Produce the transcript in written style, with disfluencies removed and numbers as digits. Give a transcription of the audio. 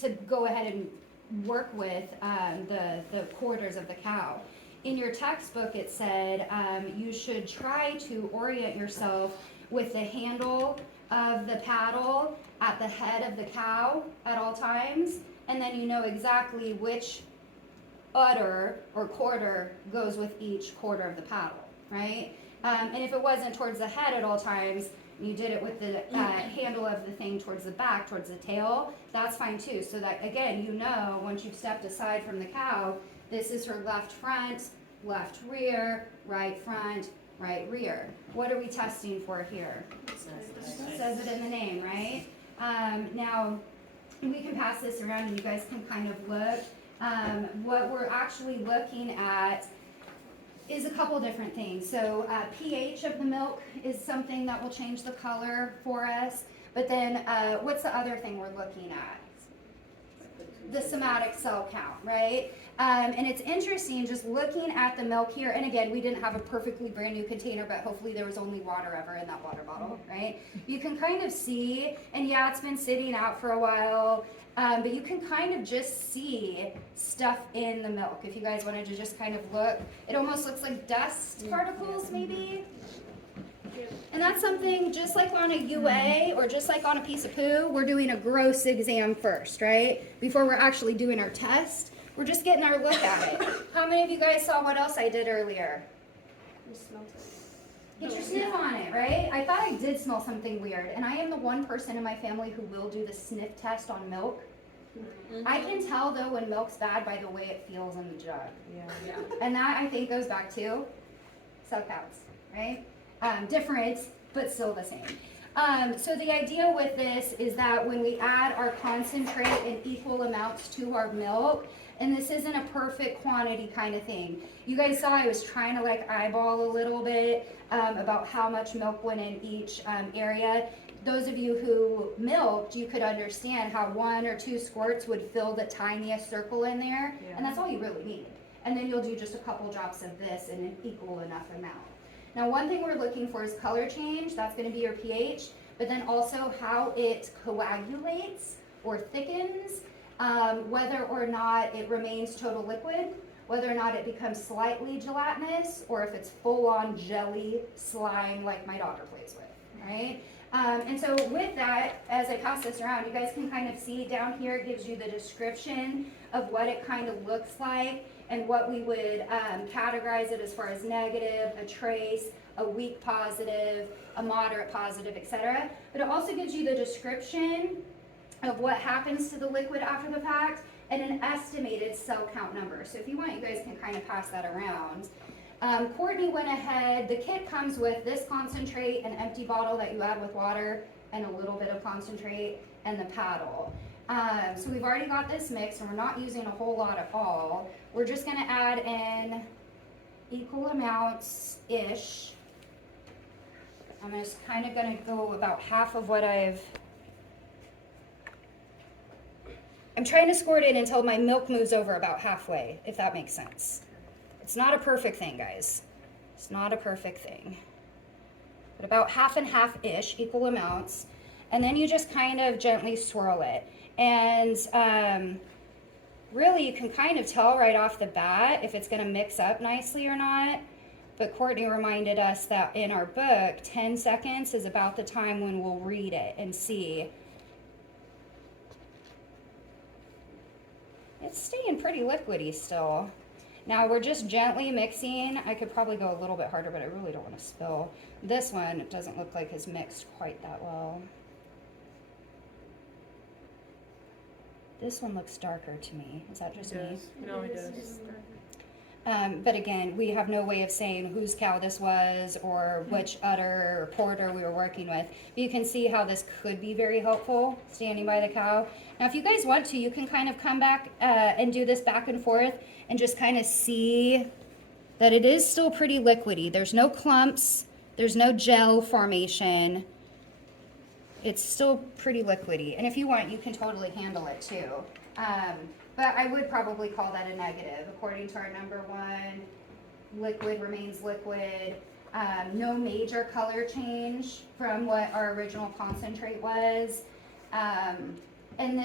to go ahead and work with the quarters of the cow. In your textbook, it said you should try to orient yourself with the handle of the paddle at the head of the cow at all times, and then you know exactly which udder or quarter goes with each quarter of the paddle, right? And if it wasn't towards the head at all times, you did it with the handle of the thing towards the back, towards the tail, that's fine too. So that, again, you know, once you've stepped aside from the cow, this is her left front, left rear, right front, right rear. What are we testing for here? It says it in the name, right? Now, we can pass this around and you guys can kind of look. What we're actually looking at is a couple different things. So pH of the milk is something that will change the color for us. But then what's the other thing we're looking at? The somatic cell count, right? And it's interesting just looking at the milk here. And again, we didn't have a perfectly brand new container, but hopefully there was only water ever in that water bottle, right? You can kind of see, and yeah, it's been sitting out for a while, but you can kind of just see stuff in the milk. If you guys wanted to just kind of look, it almost looks like dust particles maybe. And that's something, just like on a UA or just like on a piece of poo, we're doing a gross exam first, right? Before we're actually doing our test, we're just getting our look at it. How many of you guys saw what else I did earlier? You smelled it. Get your sniff on it, right? I thought I did smell something weird, and I am the one person in my family who will do the sniff test on milk. I can tell though when milk's bad by the way it feels in the jug. Yeah. And that I think goes back to cell counts, right? Different, but still the same. So the idea with this is that when we add our concentrate in equal amounts to our milk, and this isn't a perfect quantity kind of thing. You guys saw I was trying to like eyeball a little bit about how much milk went in each area. Those of you who milked, you could understand how 1 or 2 squirts would fill the tiniest circle in there, and that's all you really need. And then you'll do just a couple drops of this in an equal enough amount. Now, one thing we're looking for is color change. That's going to be your pH, but then also how it coagulates or thickens, whether or not it remains total liquid, whether or not it becomes slightly gelatinous, or if it's full-on jelly slime like my daughter plays with, right? And so with that, as I pass this around, you guys can kind of see down here, it gives you the description of what it kind of looks like and what we would categorize it as far as negative, a trace, a weak positive, a moderate positive, etc. But it also gives you the description of what happens to the liquid after the fact and an estimated cell count number. So if you want, you guys can kind of pass that around. Courtney went ahead, the kit comes with this concentrate, an empty bottle that you add with water, and a little bit of concentrate, and the paddle. So we've already got this mix, and we're not using a whole lot at all. We're just gonna add in equal amounts-ish. I'm just kind of gonna go about half of what I'm trying to squirt it until my milk moves over about halfway, if that makes sense. It's not a perfect thing, guys. It's not a perfect thing. But about half and half-ish, equal amounts. And then you just kind of gently swirl it. And really, you can kind of tell right off the bat if it's going to mix up nicely or not. But Courtney reminded us that in our book, 10 seconds is about the time when we'll read it and see. It's staying pretty liquidy still. Now we're just gently mixing. I could probably go a little bit harder, but I really don't want to spill. This one, it doesn't look like it's mixed quite that well. This one looks darker to me. Is that just me? No, it does. But again, we have no way of saying whose cow this was or which udder or porter we were working with. But you can see how this could be very helpful, standing by the cow. Now, if you guys want to, you can kind of come back and do this back and forth and just kind of see that it is still pretty liquidy. There's no clumps. There's no gel formation. It's still pretty liquidy. And if you want, you can totally handle it too. But I would probably call that a negative. According to our number 1, liquid remains liquid. No major color change from what our original concentrate was. And this